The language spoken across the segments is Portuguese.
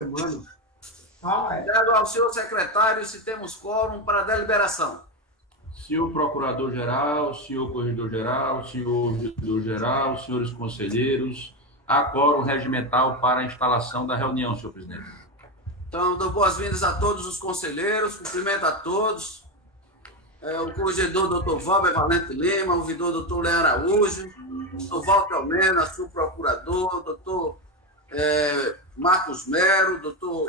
Mano. Obrigado ao senhor secretário, se temos quórum para a deliberação. Senhor Procurador-Geral, senhor Corregedor-Geral, senhor Regedor-Geral, senhores conselheiros, há quórum regimental para a instalação da reunião, senhor presidente. Então, dou boas-vindas a todos os conselheiros, cumprimento a todos. O corregedor doutor Valber Valente Lima, o ouvidor doutor Leão Araújo, doutor Walter Almena, subprocurador, doutor Marcos Mero, doutor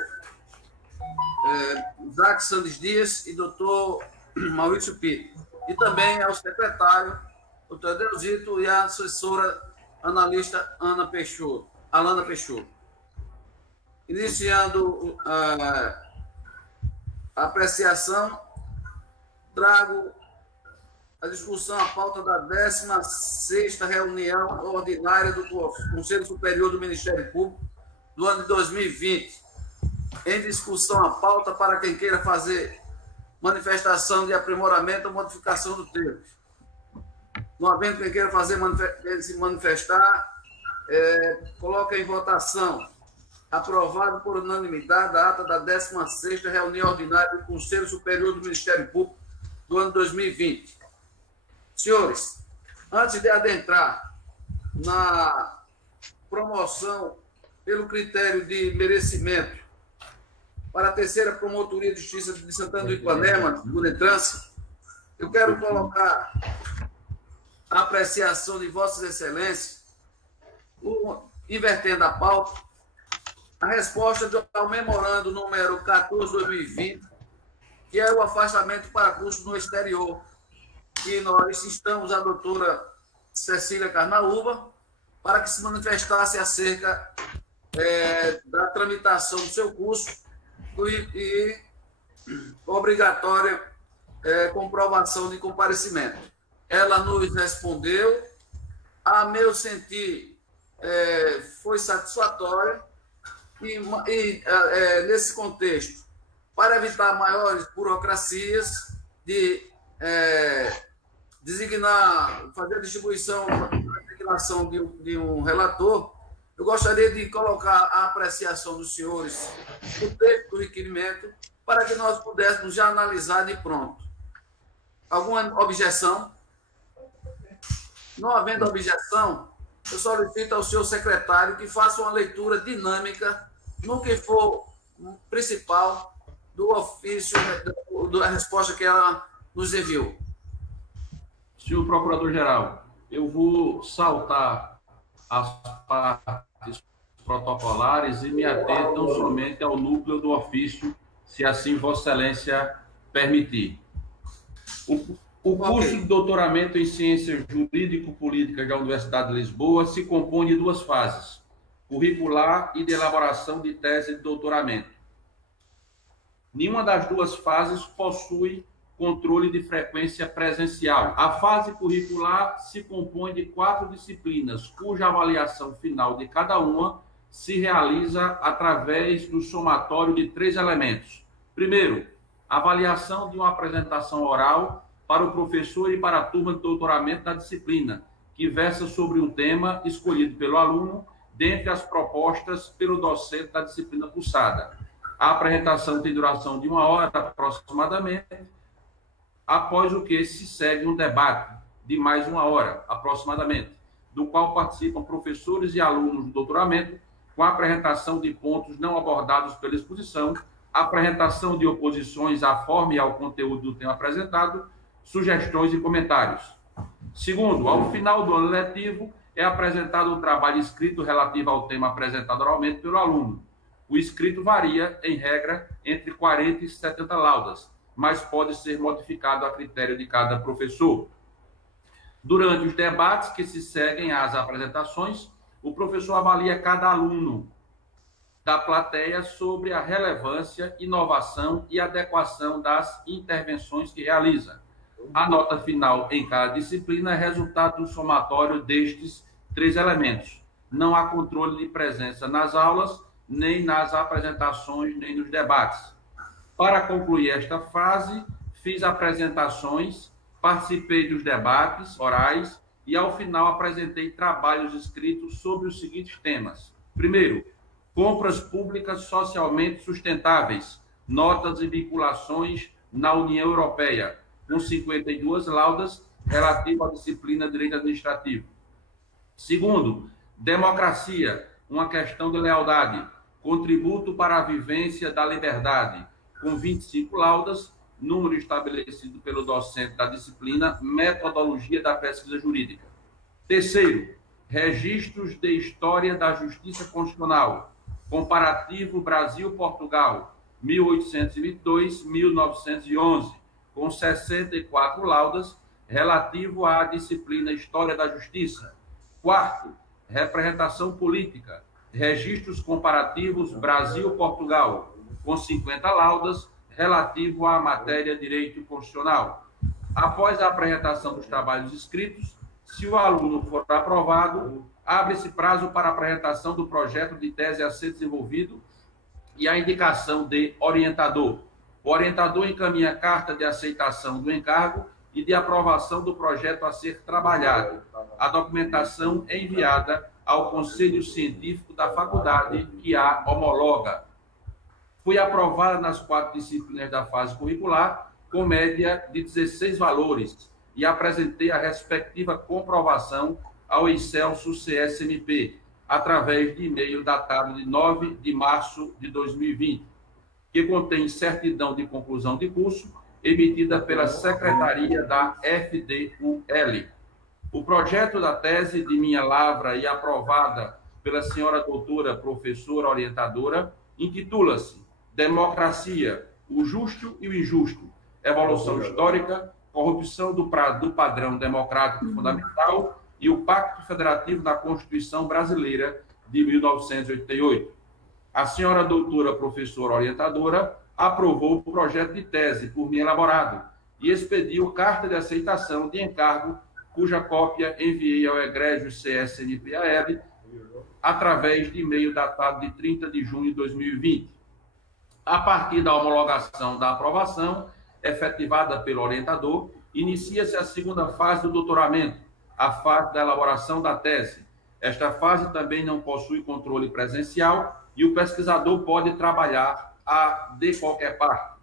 Isaac Sandes Dias e doutor Maurício Pinto. E também ao secretário, doutor Deusito, e a assessora analista Alana Peixoto. Iniciando a apreciação, trago a discussão, a pauta da 16ª reunião ordinária do Conselho Superior do Ministério Público do ano de 2020. Em discussão a pauta para quem queira fazer manifestação de aprimoramento ou modificação do texto. Não havendo quem queira se manifestar, coloca em votação, aprovado por unanimidade, a ata da 16ª reunião ordinária do Conselho Superior do Ministério Público do ano 2020. Senhores, antes de adentrar na promoção pelo critério de merecimento para a 3ª Promotoria de Justiça de Santana do Ipanema, do Detrança, eu quero colocar a apreciação de Vossas Excelências, invertendo a pauta, a resposta ao memorando número 14/2020, que é o afastamento para curso no exterior, que nós instamos a doutora Cecília Carnaúba para que se manifestasse acerca da tramitação do seu curso e obrigatória comprovação de comparecimento. Ela nos respondeu, a meu sentir, foi satisfatória, e nesse contexto, para evitar maiores burocracias de fazer a distribuição, a designação de um relator, eu gostaria de colocar a apreciação dos senhores no texto do requerimento para que nós pudéssemos já analisar de pronto. Alguma objeção? Não havendo objeção, eu solicito ao senhor secretário que faça uma leitura dinâmica no que for principal do ofício, da resposta que ela nos enviou. Senhor Procurador-Geral, eu vou saltar as partes protocolares e me ater tão somente ao núcleo do ofício, se assim Vossa Excelência permitir. O curso de doutoramento em Ciências Jurídico-Políticas da Universidade de Lisboa se compõe de 2 fases, curricular e de elaboração de tese de doutoramento. Nenhuma das 2 fases possui controle de frequência presencial. A fase curricular se compõe de 4 disciplinas, cuja avaliação final de cada uma se realiza através do somatório de 3 elementos. Primeiro, avaliação de uma apresentação oral para o professor e para a turma de doutoramento da disciplina, que versa sobre um tema escolhido pelo aluno dentre as propostas pelo docente da disciplina cursada. A apresentação tem duração de 1 hora aproximadamente, após o que se segue um debate de mais 1 hora, aproximadamente, do qual participam professores e alunos do doutoramento, com a apresentação de pontos não abordados pela exposição, apresentação de oposições à forma e ao conteúdo do tema apresentado, sugestões e comentários. Segundo, ao final do ano letivo, é apresentado um trabalho escrito relativo ao tema apresentado oralmente pelo aluno. O escrito varia, em regra, entre 40 e 70 laudas, mas pode ser modificado a critério de cada professor. Durante os debates que se seguem às apresentações, o professor avalia cada aluno da plateia sobre a relevância, inovação e adequação das intervenções que realiza. A nota final em cada disciplina é resultado do somatório destes 3 elementos. Não há controle de presença nas aulas, nem nas apresentações, nem nos debates. Para concluir esta fase, fiz apresentações, participei dos debates orais e, ao final, apresentei trabalhos escritos sobre os seguintes temas. Primeiro, compras públicas socialmente sustentáveis, notas e vinculações na União Europeia, com 52 laudas relativas à disciplina de direito administrativo. Segundo, democracia, uma questão de lealdade, contributo para a vivência da liberdade, com 25 laudas, número estabelecido pelo docente da disciplina, metodologia da pesquisa jurídica. Terceiro, registros de história da Justiça Constitucional, comparativo Brasil-Portugal, 1822-1911, com 64 laudas, relativo à disciplina História da Justiça. Quarto, representação política, registros comparativos Brasil-Portugal, com 50 laudas, relativo à matéria Direito Constitucional. Após a apresentação dos trabalhos escritos, se o aluno for aprovado, abre-se prazo para a apresentação do projeto de tese a ser desenvolvido e a indicação de orientador. O orientador encaminha carta de aceitação do encargo e de aprovação do projeto a ser trabalhado. A documentação é enviada ao Conselho Científico da faculdade, que a homologa. Fui aprovada nas 4 disciplinas da fase curricular, com média de 16 valores, e apresentei a respectiva comprovação ao Excelso CSMP, através de e-mail datado de 9 de março de 2020, que contém certidão de conclusão de curso, emitida pela Secretaria da FDUL. O projeto da tese de minha lavra e aprovada pela senhora doutora professora orientadora intitula-se Democracia, o Justo e o Injusto, Evolução Histórica, Corrupção do Padrão Democrático Fundamental e o Pacto Federativo da Constituição Brasileira de 1988. A senhora doutora professora orientadora aprovou o projeto de tese por mim elaborado e expediu carta de aceitação de encargo, cuja cópia enviei ao egrégio CSNPAL através de e-mail datado de 30 de junho de 2020. A partir da homologação da aprovação, efetivada pelo orientador, inicia-se a segunda fase do doutoramento, a fase da elaboração da tese. Esta fase também não possui controle presencial e o pesquisador pode trabalhar de qualquer parte.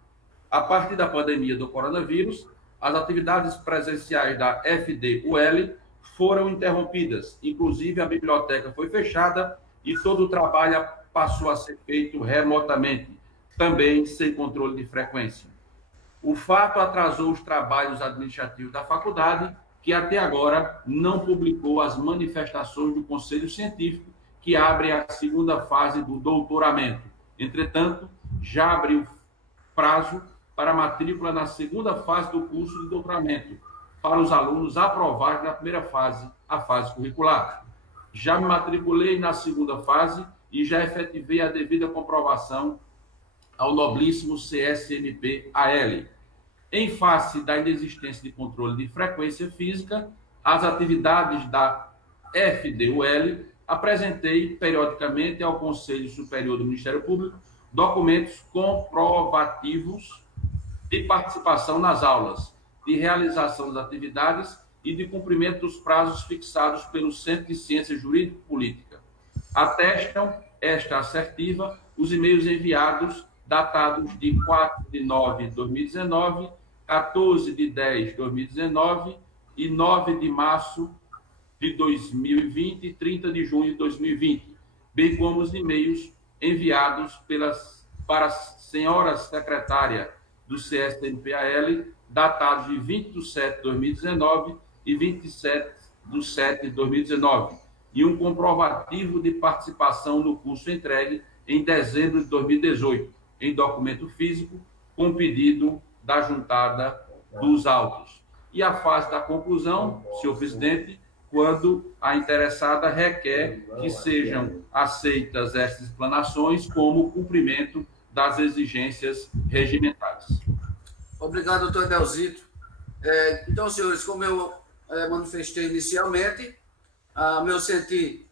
A partir da pandemia do coronavírus, as atividades presenciais da FDUL foram interrompidas, inclusive a biblioteca foi fechada e todo o trabalho passou a ser feito remotamente, também sem controle de frequência. O fato atrasou os trabalhos administrativos da faculdade, que até agora não publicou as manifestações do Conselho Científico, que abre a segunda fase do doutoramento. Entretanto, já abriu prazo para matrícula na segunda fase do curso de doutoramento, para os alunos aprovarem na primeira fase, a fase curricular. Já me matriculei na segunda fase e já efetivei a devida comprovação ao nobilíssimo CSNPAL. Em face da inexistência de controle de frequência física, as atividades da FDUL apresentei periodicamente ao Conselho Superior do Ministério Público documentos comprovativos de participação nas aulas, de realização das atividades e de cumprimento dos prazos fixados pelo Centro de Ciência Jurídico-Política. Atestam esta assertiva os e-mails enviados datados de 4 de 9 de 2019, 14 de 10 de 2019 e 9 de março de 2020 e 30 de junho de 2020, bem como os e-mails enviados para a senhora secretária do CSNPAL, datados de 20 de 7 de 2019 e 27 de 7 de 2019, e um comprovativo de participação no curso entregue em dezembro de 2018, em documento físico, com pedido da juntada dos autos. E a fase da conclusão, senhor presidente, quando a interessada requer que sejam aceitas estas explanações como cumprimento das exigências regimentais. Obrigado, doutor Edelzito. Então, senhores, como eu manifestei inicialmente, meu sentir,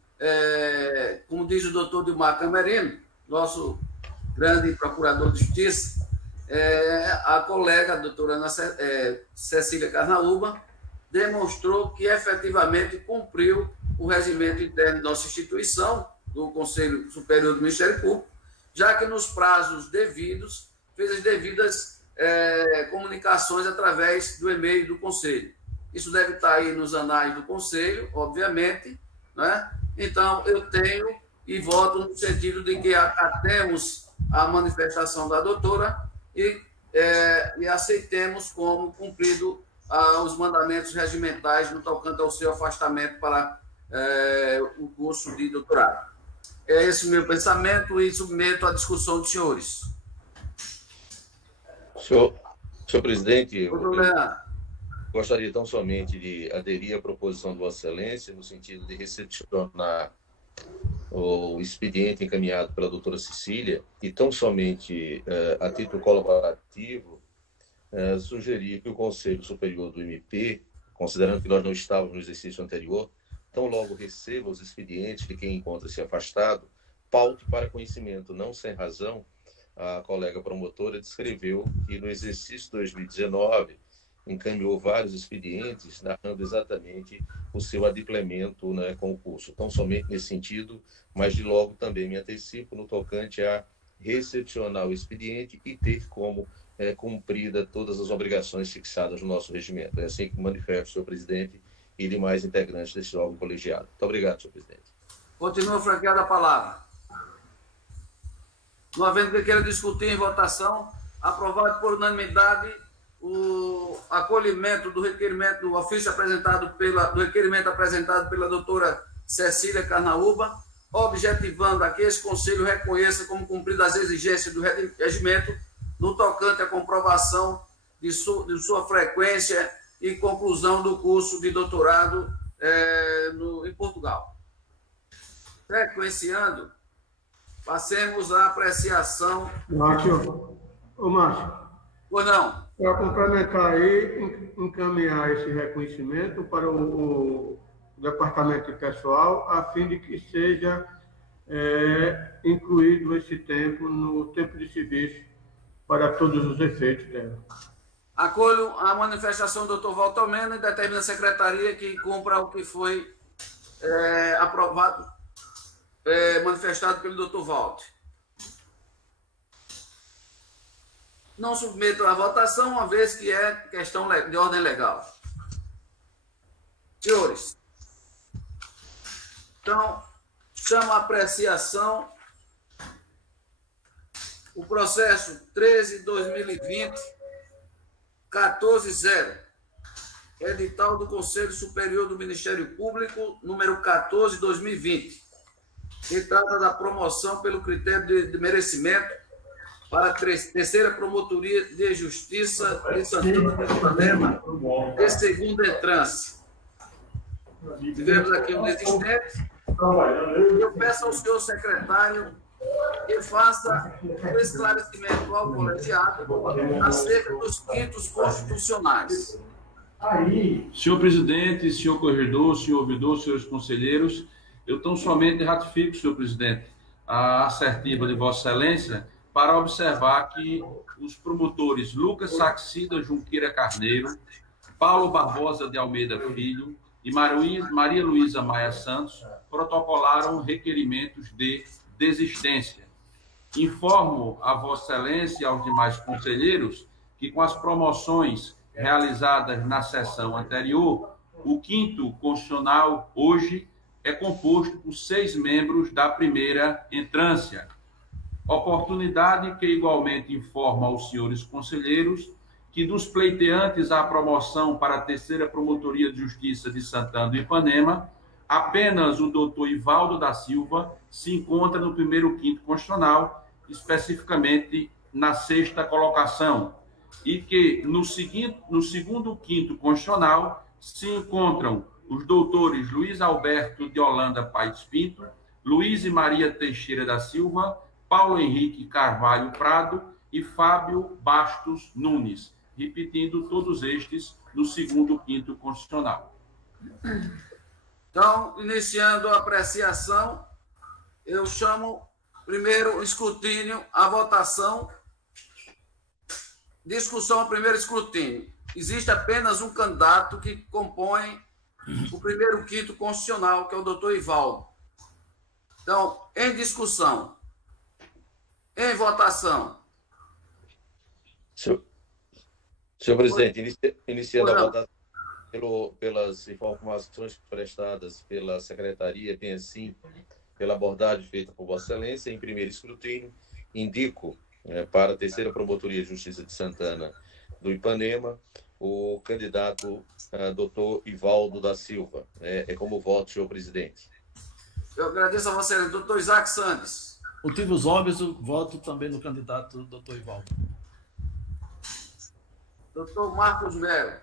como diz o doutor Dilmar Camerino, nosso grande procurador de justiça, a colega, a doutora Cecília Carnaúba, demonstrou que efetivamente cumpriu o regimento interno de nossa instituição do Conselho Superior do Ministério Público, já que nos prazos devidos fez as devidas comunicações através do e-mail do Conselho. Isso deve estar aí nos anais do Conselho, obviamente, né? Então, eu tenho e voto no sentido de que acatemos a manifestação da doutora e aceitemos como cumprido os mandamentos regimentais no tocante ao seu afastamento para o curso de doutorado. É esse o meu pensamento e submeto à discussão dos senhores. Senhor presidente, eu gostaria tão somente de aderir à proposição de Vossa Excelência no sentido de recepcionar o expediente encaminhado pela doutora Cecília e tão somente a título colaborativo sugerir que o Conselho Superior do MP, considerando que nós não estávamos no exercício anterior, tão logo receba os expedientes de quem encontra-se afastado, paute para conhecimento, não sem razão. A colega promotora descreveu que no exercício 2019 encaminhou vários expedientes narrando exatamente o seu adimplemento, né, com o curso. Então, somente nesse sentido, mas de logo também me antecipo no tocante a recepcionar o expediente e ter como cumprida todas as obrigações fixadas no nosso regimento. É assim que manifesto, senhor presidente, e demais integrantes desse órgão colegiado. Muito obrigado, senhor presidente. Continua franqueada a palavra. Não havendo que queira discutir em votação, aprovado por unanimidade o acolhimento do requerimento, do ofício apresentado do requerimento apresentado pela doutora Cecília Carnaúba, objetivando a que esse Conselho reconheça como cumpridas as exigências do regimento no tocante à comprovação de sua frequência e conclusão do curso de doutorado em Portugal. Sequenciando, passemos à apreciação... Márcio. Ô, Márcio. Pois não. Para complementar aí, encaminhar esse reconhecimento para o Departamento de Pessoal, a fim de que seja incluído esse tempo no tempo de serviço para todos os efeitos dela. Acolho a manifestação do Dr. Walter Mena e determina a Secretaria que cumpra o que foi aprovado, manifestado pelo Dr. Walter. Não submeto à votação, uma vez que é questão de ordem legal. Senhores, então, chamo a apreciação o processo 13/2020, 14-0, edital do Conselho Superior do Ministério Público, número 14/2020, que trata da promoção pelo critério de merecimento para a terceira Promotoria de Justiça de Santana do Ipanema, de segunda entrância. Tivemos aqui um desistente. Eu peço ao senhor secretário que faça um esclarecimento ao colegiado acerca dos quintos constitucionais. Senhor presidente, senhor corregedor, senhor ouvidor, senhores conselheiros, eu tão somente ratifico, senhor presidente, a assertiva de Vossa Excelência para observar que os promotores Lucas Saxida Junqueira Carneiro, Paulo Barbosa de Almeida Filho e Maria Luísa Maia Santos protocolaram requerimentos de desistência. Informo a Vossa Excelência e aos demais conselheiros que, com as promoções realizadas na sessão anterior, o quinto constitucional hoje é composto por 6 membros da primeira entrância. Oportunidade que igualmente informa aos senhores conselheiros que dos pleiteantes à promoção para a terceira Promotoria de Justiça de Santana do Ipanema, apenas o doutor Ivaldo da Silva se encontra no primeiro quinto constitucional, especificamente na 6ª colocação, e que no segundo quinto constitucional se encontram os doutores Luiz Alberto de Holanda Paes Pinto, Luiz e Maria Teixeira da Silva, Paulo Henrique Carvalho Prado e Fábio Bastos Nunes, repetindo todos estes no segundo quinto constitucional. Então, iniciando a apreciação, eu chamo primeiro o escrutínio, a votação, discussão ao primeiro escrutínio. Existe apenas um candidato que compõe o primeiro quinto constitucional, que é o doutor Ivaldo. Então, em discussão, em votação. Senhor presidente, iniciando a votação pelas informações prestadas pela Secretaria, bem assim, pela abordagem feita por Vossa Excelência, em primeiro escrutínio, indico para a terceira Promotoria de Justiça de Santana do Ipanema o candidato doutor Ivaldo da Silva. É como voto, senhor presidente. Eu agradeço a Vossa Excelência. Doutor Isaac Santos. Motivos óbvios, o voto também no candidato doutor Ivaldo. Doutor Marcos Melo.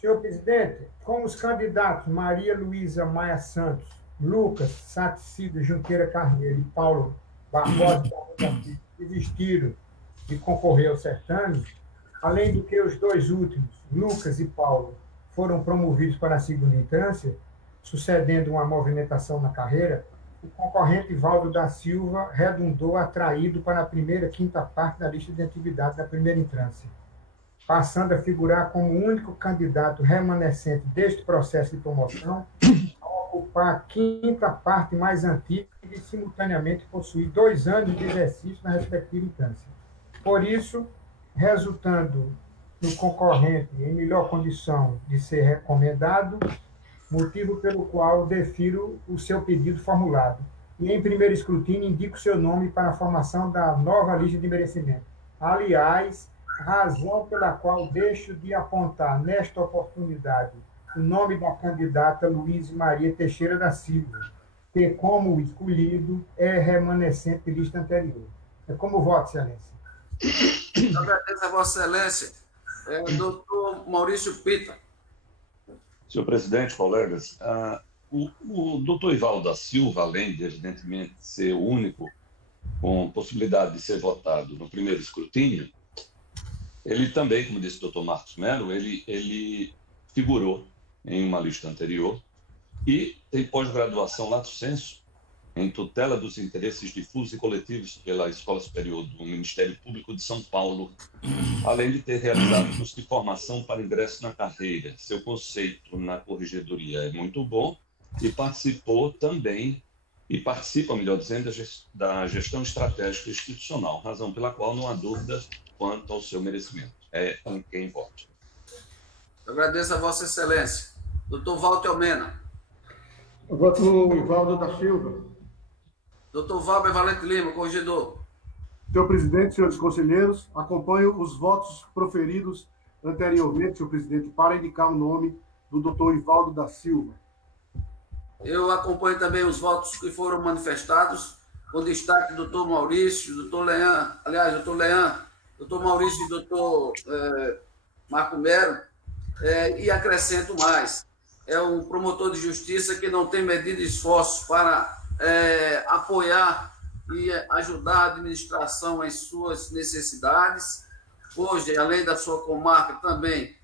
Senhor presidente, como os candidatos Maria Luísa Maia Santos, Lucas Saticida Junqueira Carneiro e Paulo Barbosa desistiram de concorrer ao certame, além do que os dois últimos, Lucas e Paulo, foram promovidos para a segunda instância, sucedendo uma movimentação na carreira, o concorrente Ivaldo da Silva redundou atraído para a primeira quinta parte da lista de atividade da primeira instância, passando a figurar como o único candidato remanescente deste processo de promoção a ocupar a quinta parte mais antiga e, simultaneamente, possuir 2 anos de exercício na respectiva instância. Por isso, resultando no concorrente em melhor condição de ser recomendado, motivo pelo qual defiro o seu pedido formulado. E, em primeiro escrutínio, indico seu nome para a formação da nova lista de merecimento. Aliás, razão pela qual deixo de apontar, nesta oportunidade, o nome da candidata Luiz Maria Teixeira da Silva, que, como escolhido, é remanescente de lista anterior. É como voto, Excelência. Eu agradeço a Vossa Excelência. Doutor Maurício Pita. Senhor presidente, colegas, o doutor Ivaldo da Silva, além de, evidentemente, ser o único com possibilidade de ser votado no primeiro escrutínio, ele também, como disse o doutor Marcos Melo, ele figurou em uma lista anterior e tem pós-graduação lato sensu em tutela dos interesses difusos e coletivos pela Escola Superior do Ministério Público de São Paulo, além de ter realizado curso de formação para ingresso na carreira. Seu conceito na corregedoria é muito bom e participou também, e participa, melhor dizendo, da gestão estratégica institucional, razão pela qual não há dúvida quanto ao seu merecimento. É com quem voto. Eu agradeço a Vossa Excelência. Doutor Walter Almena. Eu voto no Ivaldo da Silva. Doutor Valber Valente Lima, corregedor. Senhor presidente, senhores conselheiros, acompanho os votos proferidos anteriormente, senhor presidente, para indicar o nome do doutor Ivaldo da Silva. Eu acompanho também os votos que foram manifestados, com destaque do doutor Maurício, doutor Leão, doutor Maurício e doutor Marco Mero, e acrescento mais. É um promotor de justiça que não tem medido esforços para apoiar e ajudar a administração em suas necessidades. Hoje, além da sua comarca, também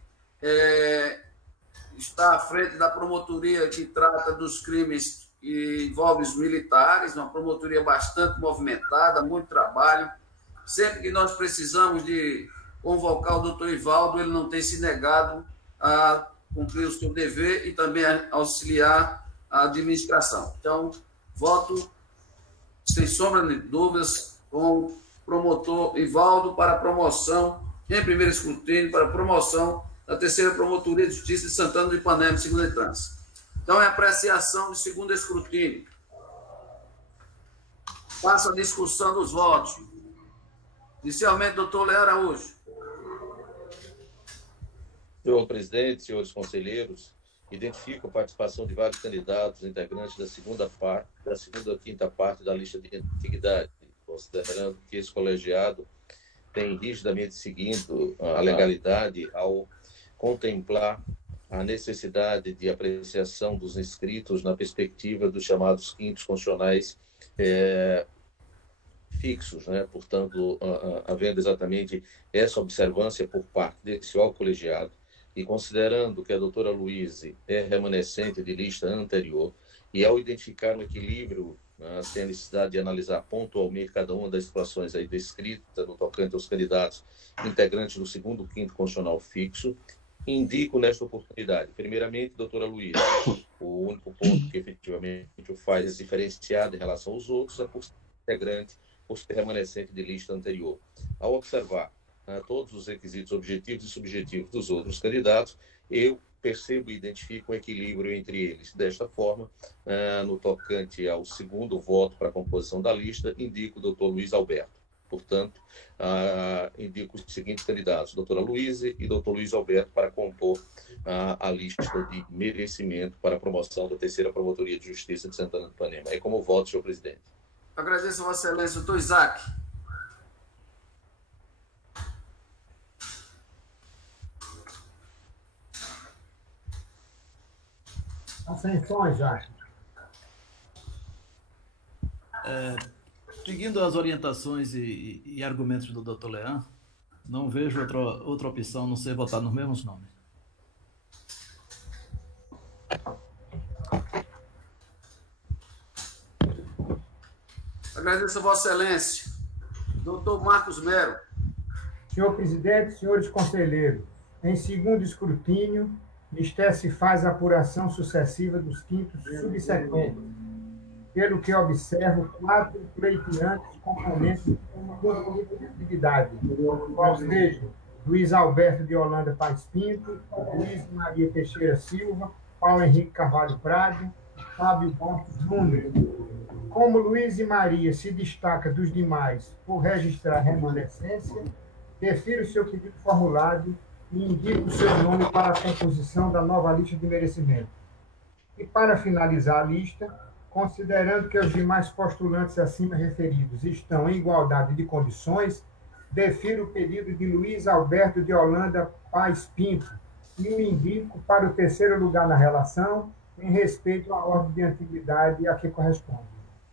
está à frente da promotoria que trata dos crimes que envolvem os militares, uma promotoria bastante movimentada, muito trabalho. Sempre que nós precisamos de convocar o doutor Ivaldo, ele não tem se negado a cumprir o seu dever e também a auxiliar a administração. Então, voto, sem sombra de dúvidas, com o promotor Ivaldo para promoção, em primeiro escrutínio, para promoção da terceira Promotoria de Justiça de Santana do Ipanema, segunda instância. Então, é apreciação de segundo escrutínio. Passa a discussão dos votos. Inicialmente, doutor Leão Araújo. Senhor presidente, senhores conselheiros, identifico a participação de vários candidatos integrantes da segunda e quinta parte da lista de antiguidade, considerando que esse colegiado tem rigidamente seguido a legalidade ao contemplar a necessidade de apreciação dos inscritos na perspectiva dos chamados quintos constitucionais fixos, né? Portanto, havendo exatamente essa observância por parte desse colegiado, e considerando que a doutora Luíse é remanescente de lista anterior, e ao identificar um equilíbrio, sem a necessidade de analisar pontualmente cada uma das situações aí descritas no tocante aos candidatos integrantes do segundo quinto constitucional fixo, indico nesta oportunidade, primeiramente, doutora Luísa. O único ponto que efetivamente o faz diferenciado em relação aos outros é por ser integrante, por ser remanescente de lista anterior. Ao observar todos os requisitos objetivos e subjetivos dos outros candidatos, eu percebo e identifico um equilíbrio entre eles. Desta forma, no tocante ao segundo voto para a composição da lista, indico o doutor Luiz Alberto. Portanto, indico os seguintes candidatos, doutora Luísa e doutor Luiz Alberto, para compor a lista de merecimento para a promoção da 3ª Promotoria de Justiça de Santana do Ipanema. É como voto, senhor presidente. Agradeço a Vossa Excelência, doutor Isaac. Ascensões, Isaac. Seguindo as orientações e argumentos do Dr. Leão, não vejo outra opção a não ser votar nos mesmos nomes. Agradeço a Vossa Excelência. Doutor Marcos Melo. Senhor presidente, senhores conselheiros, em segundo escrutínio, se faz a apuração sucessiva dos quintos subsequentes, pelo que observo 4 pleiteantes componentes de atividade, ou seja, Luiz Alberto de Holanda Paes Pinto, Luiz Maria Teixeira Silva, Paulo Henrique Carvalho Prado, Fábio Bastos Júnior. Como Luiz e Maria se destaca dos demais por registrar remanescência, defiro o seu pedido formulado e indico o seu nome para a composição da nova lista de merecimento. E para finalizar a lista, considerando que os demais postulantes acima referidos estão em igualdade de condições, defiro o pedido de Luiz Alberto de Holanda Paes Pinto e o indico para o 3º lugar na relação, em respeito à ordem de antiguidade a que corresponde.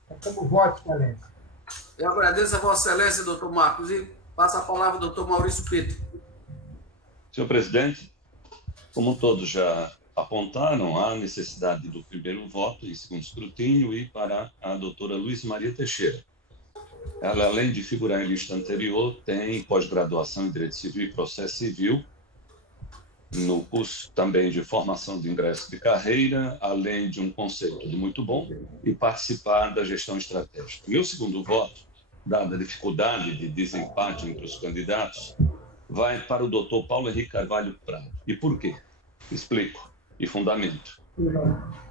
É como voto, Excelência. Eu agradeço a Vossa Excelência, doutor Marcos, e passo a palavra ao doutor Maurício Pinto. Senhor presidente, como todos já apontaram, há necessidade do primeiro voto em segundo escrutínio e para a doutora Luiz Maria Teixeira. Ela, além de figurar em lista anterior, tem pós-graduação em Direito Civil e Processo Civil, no curso também de formação de ingresso de carreira, além de um conceito de muito bom, e participar da gestão estratégica. Meu segundo voto, dada a dificuldade de desempate entre os candidatos, vai para o doutor Paulo Henrique Carvalho Prado. E por quê? Explico e fundamento.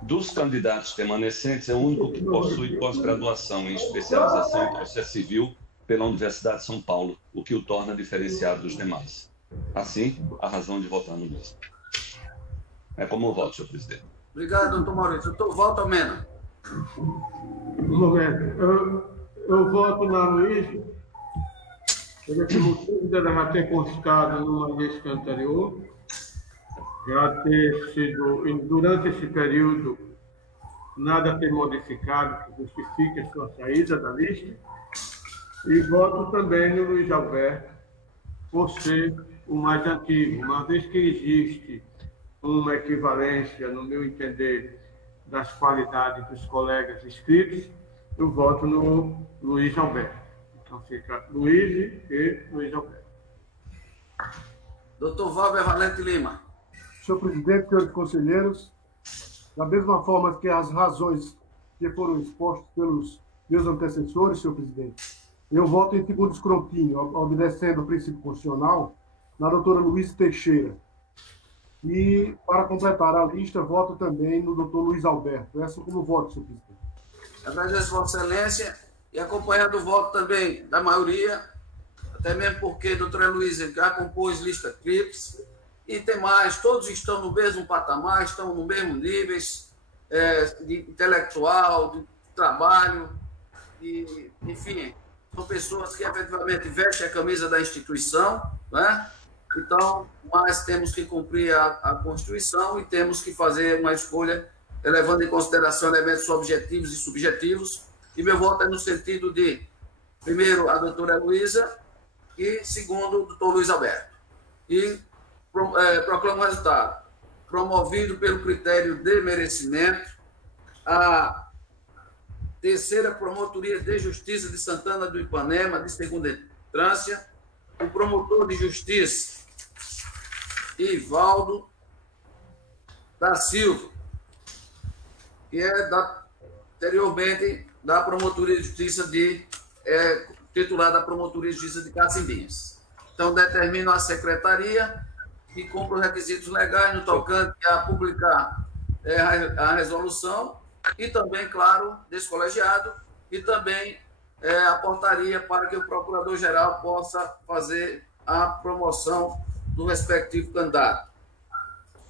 Dos candidatos remanescentes, é o único que possui pós-graduação em especialização em processo civil pela Universidade de São Paulo, o que o torna diferenciado dos demais. Assim, a razão de votar no mesmo. É como eu voto, senhor presidente. Obrigado, doutor Maurício. Doutor Walter Mena. Um momento. Eu voto na Luísa, por esse motivo dela já ter constado numa lista anterior, já ter sido, durante esse período, nada ter modificado que justifique a sua saída da lista, e voto também no Luiz Alberto, por ser o mais antigo, uma vez que existe uma equivalência, no meu entender, das qualidades dos colegas inscritos, eu voto no Luiz Alberto. Então fica Luiz e Luiz Alberto. Doutor Valber Valente Lima. Senhor presidente, senhores conselheiros, da mesma forma que as razões que foram expostas pelos meus antecessores, senhor presidente, eu voto em segundo escrutínio, obedecendo o princípio constitucional, na doutora Luísa Teixeira. E, para completar a lista, voto também no doutor Luiz Alberto. Essa como voto, senhor presidente. Agradeço a Vossa Excelência e acompanhando o voto também da maioria, até mesmo porque a doutora Luísa já compôs lista tríplice, e tem mais, todos estão no mesmo patamar, estão no mesmo nível de intelectual, de trabalho, e, enfim, são pessoas que efetivamente vestem a camisa da instituição, né? Então, mas temos que cumprir a Constituição e temos que fazer uma escolha levando em consideração elementos objetivos e subjetivos, e meu voto é no sentido de, primeiro, a doutora Luísa e, segundo, o doutor Luiz Alberto. E proclamo o resultado. Promovido pelo critério de merecimento, a 3ª Promotoria de Justiça de Santana do Ipanema, de segunda instância, o promotor de justiça Ivaldo da Silva, que é anteriormente da Promotoria de Justiça titular da Promotoria de Justiça de Cacimbinhas. Então, determino a Secretaria que cumpra os requisitos legais no tocante a publicar a resolução e também, claro, desse colegiado, e também a portaria para que o Procurador-Geral possa fazer a promoção do respectivo candidato.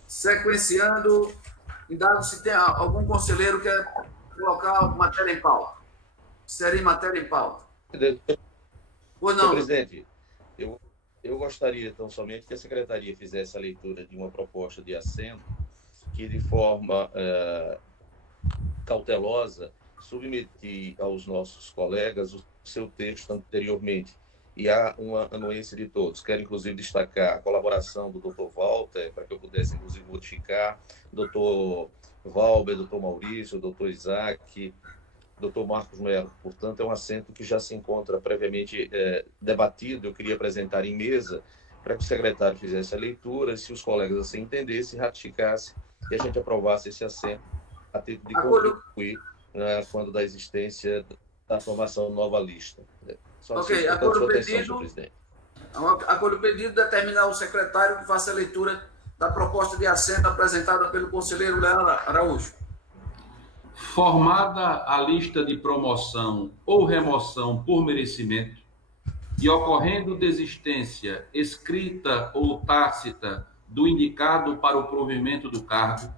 Sequenciando, dado se tem algum conselheiro que quer colocar matéria em pauta. Seria matéria em pauta. Pois não. Presidente, eu gostaria, então, somente que a Secretaria fizesse a leitura de uma proposta de assento que, de forma cautelosa, submeti aos nossos colegas o seu texto anteriormente. E há uma anuência de todos. Quero, inclusive, destacar a colaboração do Dr. Walter, para que eu pudesse, inclusive, modificar, Dr. Valber, Dr. Maurício, Dr. Isaac, Dr. Marcos Melo. Portanto, é um assento que já se encontra previamente debatido. Eu queria apresentar em mesa para que o secretário fizesse a leitura, se os colegas assim entendessem, ratificassem e a gente aprovasse esse assento a título de contribuir quando da existência da formação nova lista. Ok, acordo pedido determinar o secretário que faça a leitura da proposta de assento apresentada pelo conselheiro Leandro Araújo. Formada a lista de promoção ou remoção por merecimento e ocorrendo desistência escrita ou tácita do indicado para o provimento do cargo,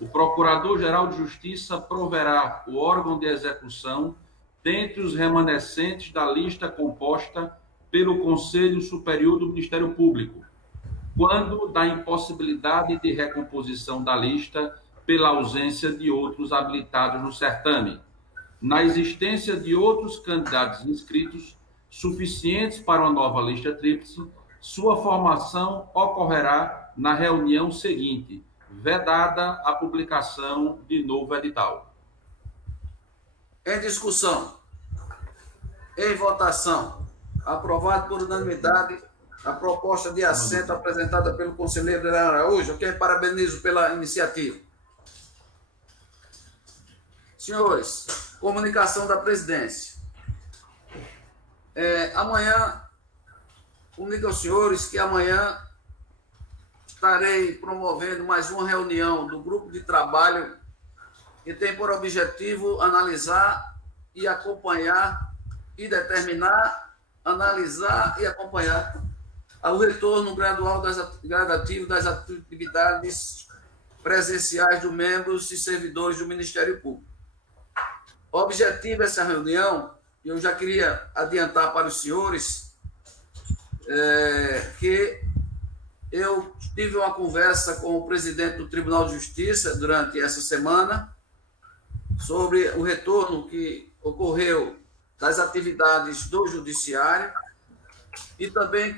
o Procurador-Geral de Justiça proverá o órgão de execução dentre os remanescentes da lista composta pelo Conselho Superior do Ministério Público, quando da impossibilidade de recomposição da lista pela ausência de outros habilitados no certame, na existência de outros candidatos inscritos suficientes para uma nova lista tríplice, sua formação ocorrerá na reunião seguinte, vedada a publicação de novo edital. Em discussão. Em votação. Aprovado por unanimidade a proposta de assento apresentada pelo conselheiro Leandro Araújo, a quem parabenizo pela iniciativa. Senhores, comunicação da presidência. Amanhã, comunico aos senhores que amanhã estarei promovendo mais uma reunião do grupo de trabalho que tem por objetivo analisar e acompanhar e determinar, analisar e acompanhar o retorno gradativo das atividades presenciais dos membros e servidores do Ministério Público. O objetivo dessa reunião, eu já queria adiantar para os senhores, que eu tive uma conversa com o presidente do Tribunal de Justiça durante essa semana sobre o retorno que ocorreu das atividades do Judiciário e também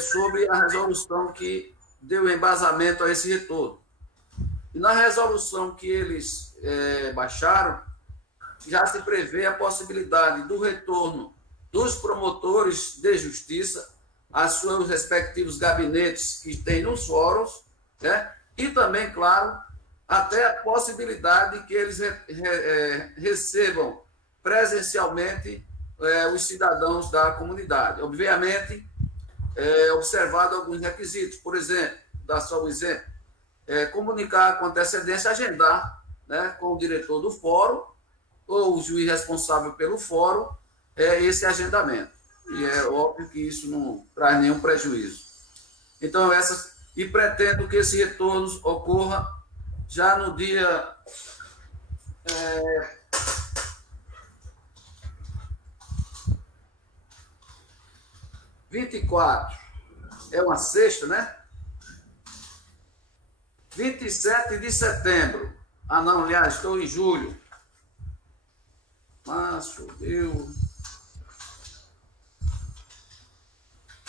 sobre a resolução que deu embasamento a esse retorno. E na resolução que eles baixaram, já se prevê a possibilidade do retorno dos promotores de justiça aos seus respectivos gabinetes que tem nos fóruns, né? E também, claro, até a possibilidade que eles recebam presencialmente os cidadãos da comunidade. Obviamente, observado alguns requisitos, por exemplo, dar só um exemplo, comunicar com antecedência, agendar, né, com o diretor do fórum ou o juiz responsável pelo fórum esse agendamento. E é óbvio que isso não traz nenhum prejuízo. Então, e pretendo que esse retorno ocorra já no dia 24, é uma sexta, né? 27 de setembro. Ah, não, aliás, estou em julho. Março, abril,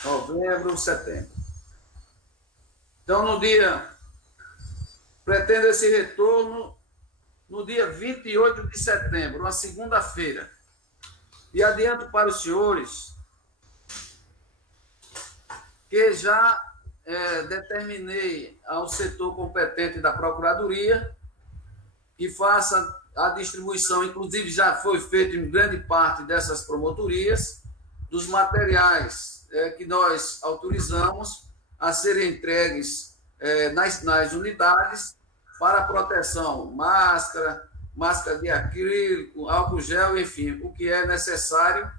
novembro, setembro. Então, pretendo esse retorno no dia 28 de setembro, uma segunda-feira. E adianto para os senhores que já determinei ao setor competente da Procuradoria que faça a distribuição, inclusive já foi feito em grande parte dessas promotorias, dos materiais que nós autorizamos a serem entregues nas unidades para proteção, máscara de acrílico, álcool gel, enfim, o que é necessário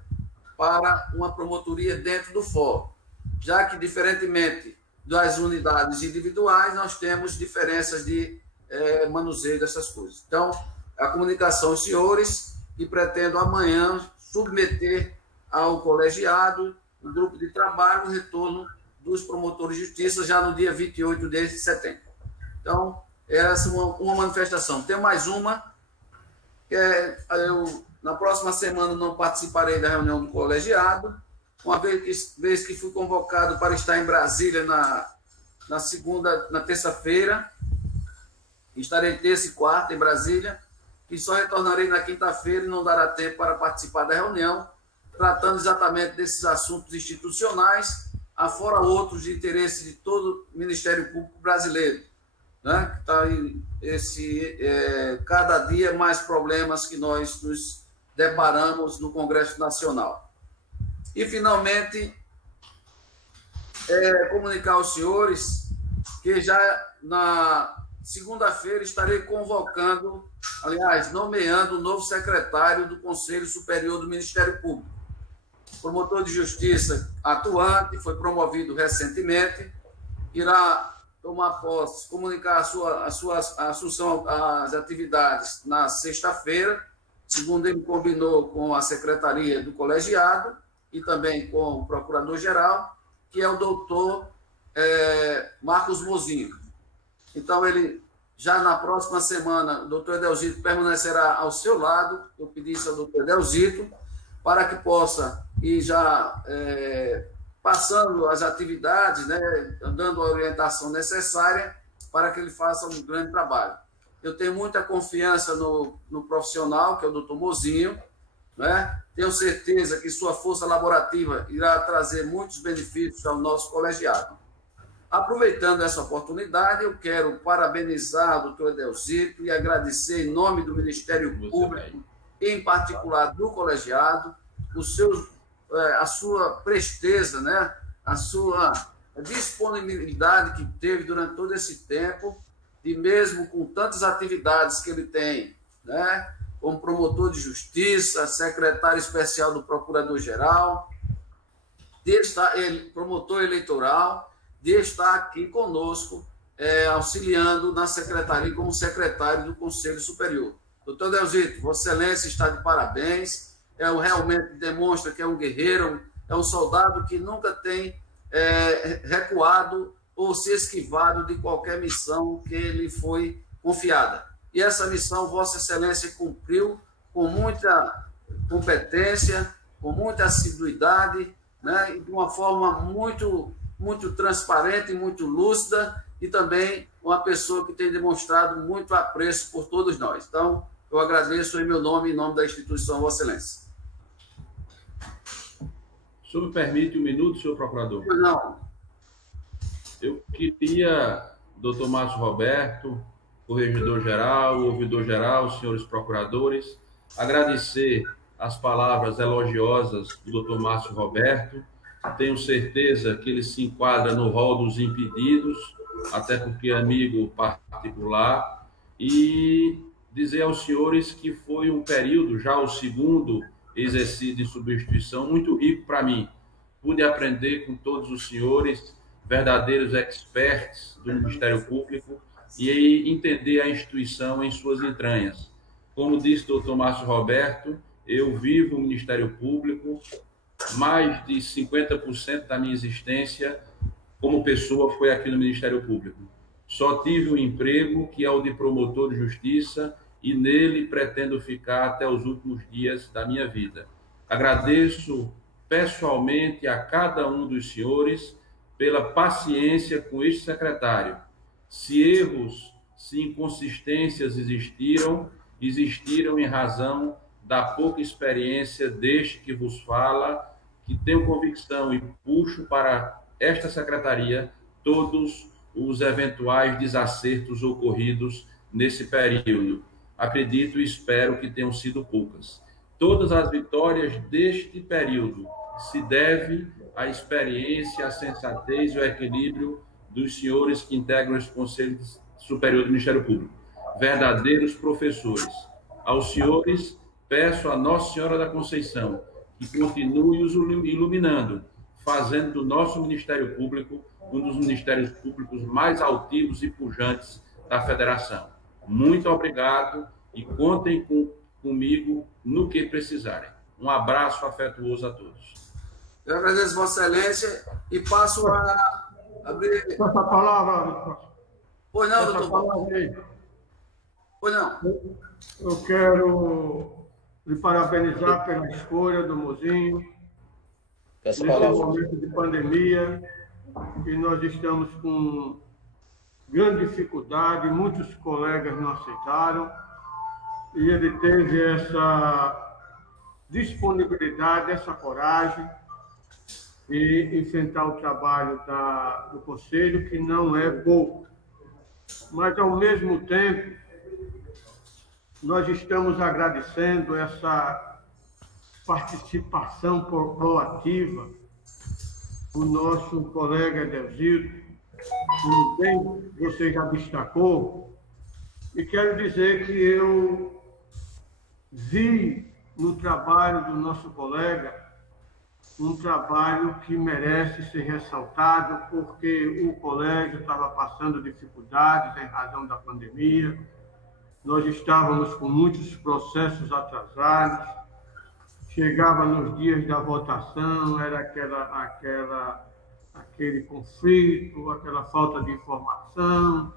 para uma promotoria dentro do fórum, já que, diferentemente das unidades individuais, nós temos diferenças de manuseio dessas coisas. Então, a comunicação aos senhores, e pretendo amanhã submeter ao colegiado o grupo de trabalho, o retorno dos promotores de justiça já no dia 28 de setembro. Então, essa é uma manifestação. Tem mais uma, que eu, na próxima semana, não participarei da reunião do colegiado, uma vez que fui convocado para estar em Brasília na terça-feira, estarei terça e quarta em Brasília, e só retornarei na quinta-feira e não dará tempo para participar da reunião, tratando exatamente desses assuntos institucionais, afora outros de interesse de todo o Ministério Público brasileiro, né? Está aí cada dia mais problemas que nós nos deparamos no Congresso Nacional. E, finalmente, comunicar aos senhores que já na segunda-feira estarei convocando, aliás, nomeando o novo secretário do Conselho Superior do Ministério Público. Promotor de Justiça atuante, foi promovido recentemente, irá tomar posse, comunicar a sua assunção às atividades na sexta-feira, segundo ele combinou com a Secretaria do Colegiado e também com o Procurador-Geral, que é o doutor Marcos Mozinho. Então, ele, já na próxima semana, o doutor Edelzito permanecerá ao seu lado, eu pedi isso ao doutor Edelzito, para que possa ir já passando as atividades, né, dando a orientação necessária para que ele faça um grande trabalho. Eu tenho muita confiança no profissional, que é o doutor Mozinho, né? Tenho certeza que sua força laborativa irá trazer muitos benefícios ao nosso colegiado. Aproveitando essa oportunidade, eu quero parabenizar o doutor Edelzito e agradecer em nome do Ministério Público, em particular do colegiado, a sua presteza, né? A sua disponibilidade que teve durante todo esse tempo, e mesmo com tantas atividades que ele tem, né? Como promotor de justiça, secretário especial do Procurador-Geral, promotor eleitoral, de estar aqui conosco, auxiliando na secretaria como secretário do Conselho Superior. Doutor Edelzito, Vossa Excelência está de parabéns, realmente demonstra que é um guerreiro, é um soldado que nunca tem recuado ou se esquivado de qualquer missão que lhe foi confiada. E essa missão Vossa Excelência cumpriu com muita competência, com muita assiduidade, né, e de uma forma muito transparente, muito lúcida, e também uma pessoa que tem demonstrado muito apreço por todos nós. Então, eu agradeço em meu nome e em nome da instituição Vossa Excelência. O senhor me permite um minuto, senhor procurador? Não. Eu queria, doutor Márcio Roberto, corregedor-geral, ouvidor-geral, senhores procuradores, agradecer as palavras elogiosas do doutor Márcio Roberto. Tenho certeza que ele se enquadra no rol dos impedidos, até porque é amigo particular, e dizer aos senhores que foi um período, já o segundo exercício de substituição, muito rico para mim. Pude aprender com todos os senhores, verdadeiros experts do Ministério Público, e entender a instituição em suas entranhas. Como disse o doutor Márcio Roberto, eu vivo o Ministério Público, mais de 50% da minha existência como pessoa foi aqui no Ministério Público. Só tive um emprego, que é o de promotor de justiça, e nele pretendo ficar até os últimos dias da minha vida. Agradeço pessoalmente a cada um dos senhores pela paciência com este secretário. Se erros, se inconsistências existiram em razão da pouca experiência deste que vos fala, que tenho convicção e puxo para esta secretaria todos os eventuais desacertos ocorridos nesse período. Acredito e espero que tenham sido poucas. Todas as vitórias deste período se devem à experiência, à sensatez e ao equilíbrio dos senhores que integram esse Conselho Superior do Ministério Público. Verdadeiros professores. Aos senhores, peço a Nossa Senhora da Conceição que continue os iluminando, fazendo do nosso Ministério Público um dos ministérios públicos mais altivos e pujantes da Federação. Muito obrigado e contem comigo no que precisarem. Um abraço afetuoso a todos. Eu agradeço Vossa Excelência e passo a abrir... Essa palavra... Pois não, doutor. Pois não. Eu quero lhe parabenizar pela escolha do Mozinho. Nesse momento de pandemia, que nós estamos com grande dificuldade, muitos colegas não aceitaram, e ele teve essa disponibilidade, essa coragem de enfrentar o trabalho do Conselho, que não é pouco. Mas, ao mesmo tempo, nós estamos agradecendo essa participação proativa do nosso colega Edelzito, como bem você já destacou, e quero dizer que eu vi no trabalho do nosso colega um trabalho que merece ser ressaltado, porque o colégio estava passando dificuldades em razão da pandemia, nós estávamos com muitos processos atrasados, chegava nos dias da votação, era aquele conflito, aquela falta de informação.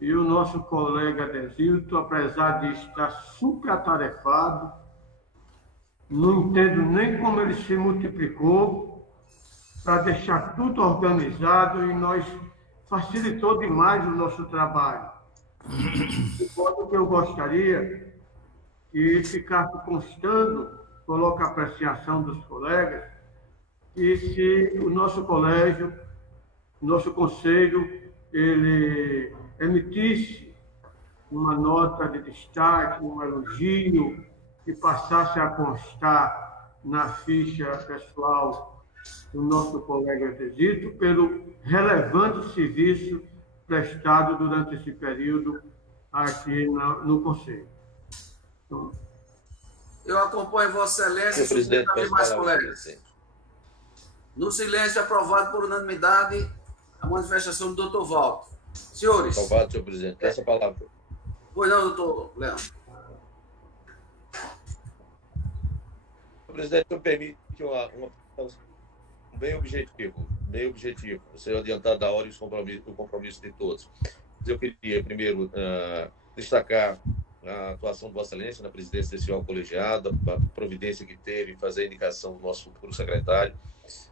E o nosso colega Desilto, apesar de estar superatarefado, não entendo nem como ele se multiplicou para deixar tudo organizado e nós facilitou demais o nosso trabalho. De modo que eu gostaria que ficasse constando, coloca a apreciação dos colegas, e se o nosso colégio, nosso conselho, ele emitisse uma nota de destaque, um elogio, que passasse a constar na ficha pessoal do nosso colega Tezito, pelo relevante serviço prestado durante esse período aqui no Conselho. Então, eu acompanho Vossa Excelência, presidente, também mais colegas. No silêncio, aprovado por unanimidade a manifestação do doutor Walter. Senhores. Aprovado, senhor presidente. Essa palavra. Pois não, doutor Leandro. Presidente, me permite bem objetivo, ser adiantado da hora e o compromisso de todos. Eu queria, primeiro, destacar a atuação de Vossa Excelência na presidência desse órgão colegiado, a providência que teve em fazer a indicação do nosso futuro secretário,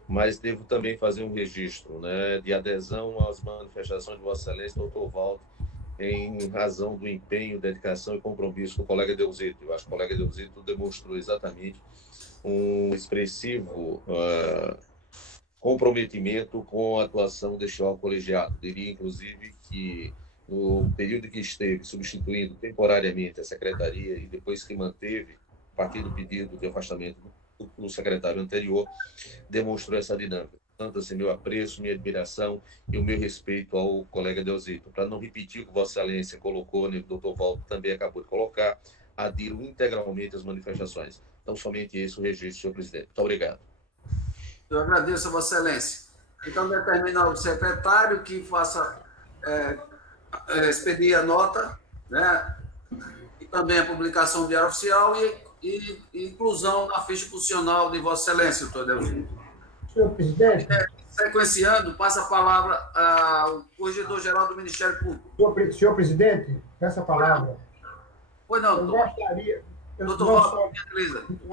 mas devo também fazer um registro, né, de adesão às manifestações de Vossa Excelência, doutor Walter, em razão do empenho, dedicação e compromisso com o colega Edelzito. Eu acho que o colega Edelzito demonstrou exatamente um expressivo comprometimento com a atuação deste órgão colegiado. Diria, inclusive, que no período que esteve substituindo temporariamente a secretaria e depois que manteve, a partir do pedido de afastamento do secretário anterior, demonstrou essa dinâmica. Tanto assim, meu apreço, minha admiração e o meu respeito ao colega Edelzito. Para não repetir o que Vossa Excelência colocou, né, o doutor Walter também acabou de colocar, adiro integralmente às manifestações. Então, somente esse o registro, senhor presidente. Muito obrigado. Eu agradeço a Vossa Excelência. Então, determina o secretário que faça expedir a nota, né, e também a publicação do Diário Oficial e inclusão na ficha funcional de Vossa Excelência, doutor Edelzito. Senhor presidente. Sequenciando, passa a palavra ao corregedor-geral do Ministério Público. Senhor presidente, essa palavra. Pois não, doutor. Eu gostaria. Doutor,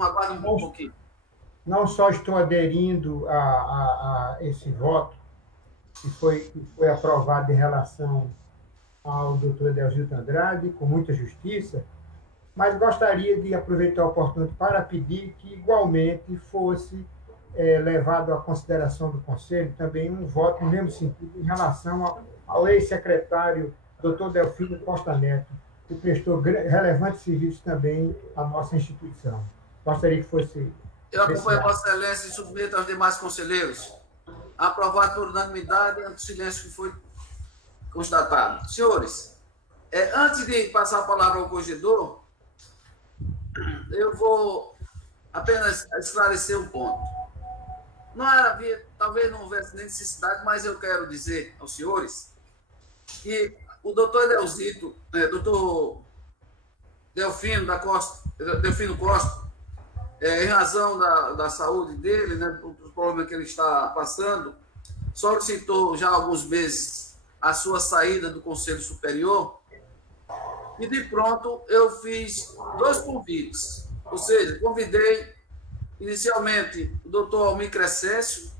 aguarde um pouquinho. Não só estou aderindo a esse voto que foi aprovado em relação ao doutor Edelzito Andrade, com muita justiça, mas gostaria de aproveitar a oportunidade para pedir que, igualmente, fosse levado à consideração do Conselho também um voto no mesmo sentido em relação ao ex-secretário Dr. Delfino Costa Neto, que prestou relevantes serviços também à nossa instituição. Gostaria que fosse... Eu acompanho Vossa Excelência e submeto aos demais conselheiros. Aprovado por unanimidade, ante o silêncio que foi constatado. Senhores, antes de passar a palavra ao corregedor, eu vou apenas esclarecer um ponto. Talvez não houvesse necessidade, mas eu quero dizer aos senhores que o doutor Edelzito, doutor Delfino Costa, em razão da saúde dele, né, do problema que ele está passando, solicitou já há alguns meses a sua saída do Conselho Superior e, de pronto, eu fiz 2 convites. Ou seja, convidei inicialmente o doutor Almir Crescêncio,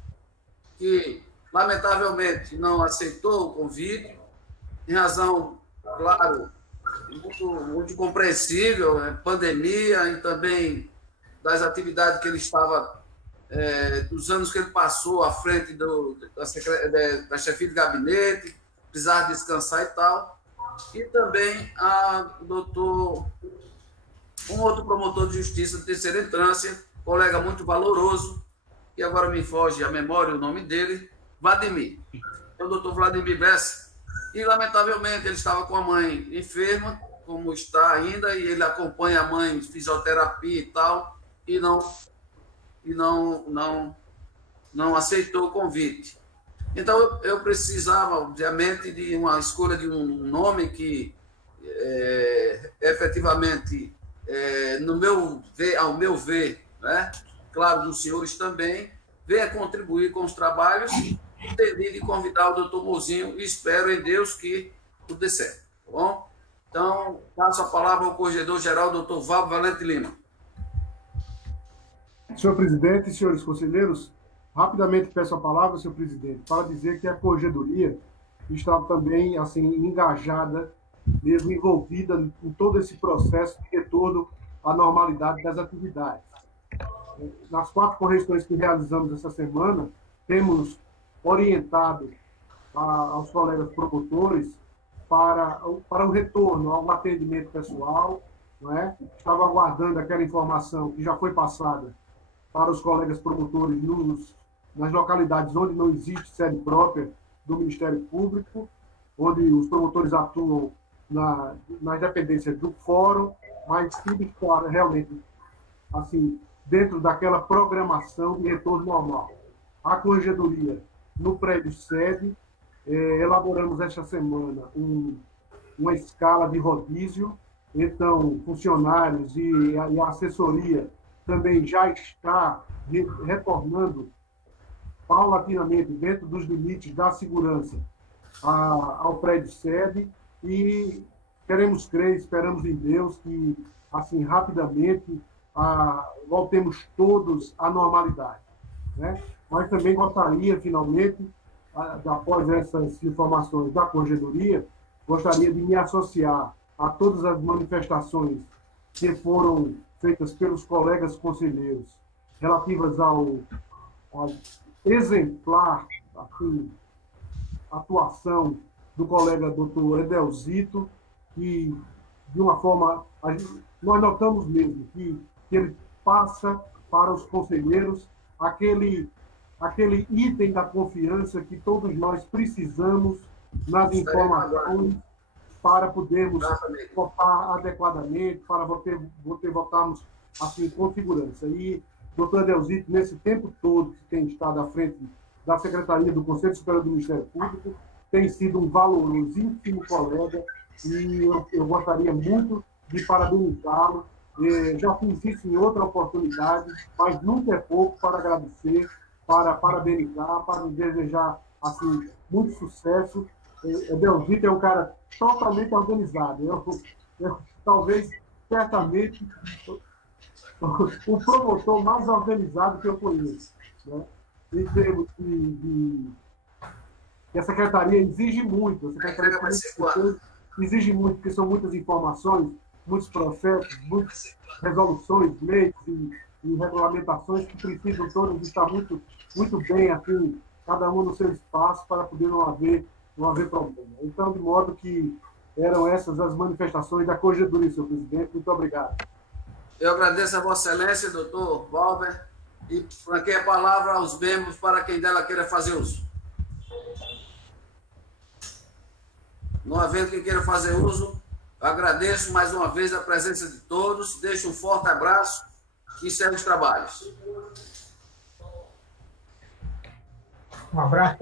que, lamentavelmente, não aceitou o convite, em razão, claro, muito compreensível, pandemia e também das atividades que ele estava, dos anos que ele passou à frente da chefia de gabinete, precisava descansar e tal. E também um outro promotor de justiça de terceira instância, colega muito valoroso, que agora me foge a memória o nome dele, Vladimir. É o doutor Vladimir Bessa. E, lamentavelmente, ele estava com a mãe enferma, como está ainda, e ele acompanha a mãe de fisioterapia e tal, e não aceitou o convite. Então, eu precisava, obviamente, de uma escolha de um nome que, efetivamente, ao meu ver, né, claro, dos senhores também, venha contribuir com os trabalhos. Entendi de convidar o doutor Mozinho e espero em Deus que tudo dê certo. Tá bom? Então, passo a palavra ao corregedor-geral, doutor Valdo Valente Lima. Senhor presidente e senhores conselheiros, rapidamente peço a palavra, senhor presidente, para dizer que a corregedoria está também assim engajada, mesmo envolvida em todo esse processo de retorno à normalidade das atividades. Nas 4 correções que realizamos essa semana, temos orientado aos colegas promotores para o retorno ao atendimento pessoal, não é? Estava aguardando aquela informação que já foi passada para os colegas promotores nas localidades onde não existe sede própria do Ministério Público, onde os promotores atuam nas dependências do fórum, mas tudo está realmente assim, dentro daquela programação de retorno normal. A corregedoria, no prédio sede, elaboramos esta semana uma escala de rodízio, então funcionários e a assessoria também já está retornando paulatinamente dentro dos limites da segurança ao prédio sede e queremos crer, esperamos em Deus que, assim, rapidamente voltemos todos à normalidade, né? Mas também gostaria, finalmente, após essas informações da corregedoria, gostaria de me associar a todas as manifestações que foram feitas pelos colegas conselheiros relativas ao exemplar assim, atuação do colega doutor Edelzito, que, de uma forma, nós notamos mesmo que ele passa para os conselheiros aquele item da confiança que todos nós precisamos nas informações para podermos votar adequadamente, para votarmos assim, com segurança. E doutor Edelzito, nesse tempo todo que tem estado à frente da Secretaria do Conselho Superior do Ministério Público, tem sido um valorosíssimo colega e eu gostaria muito de parabenizá-lo. Já fiz isso em outra oportunidade, mas nunca é pouco para agradecer, para parabenizar, para desejar assim, muito sucesso. Edelzito é um cara totalmente organizado. Eu talvez, certamente, o promotor mais organizado que eu conheço, né? Em termos que a Secretaria exige muito. A Secretaria exige muito, porque são muitas informações, muitos processos, muitas resoluções, leis e regulamentações que precisam todas estar muito, muito bem, assim, cada um no seu espaço, para poder não haver problema. Então, de modo que eram essas as manifestações da Corregedoria, senhor presidente. Muito obrigado. Eu agradeço a Vossa Excelência, doutor Valber, e franqueio a palavra aos membros para quem dela queira fazer uso. Não havendo quem queira fazer uso, agradeço mais uma vez a presença de todos, deixo um forte abraço e encerro os trabalhos. Um abraço.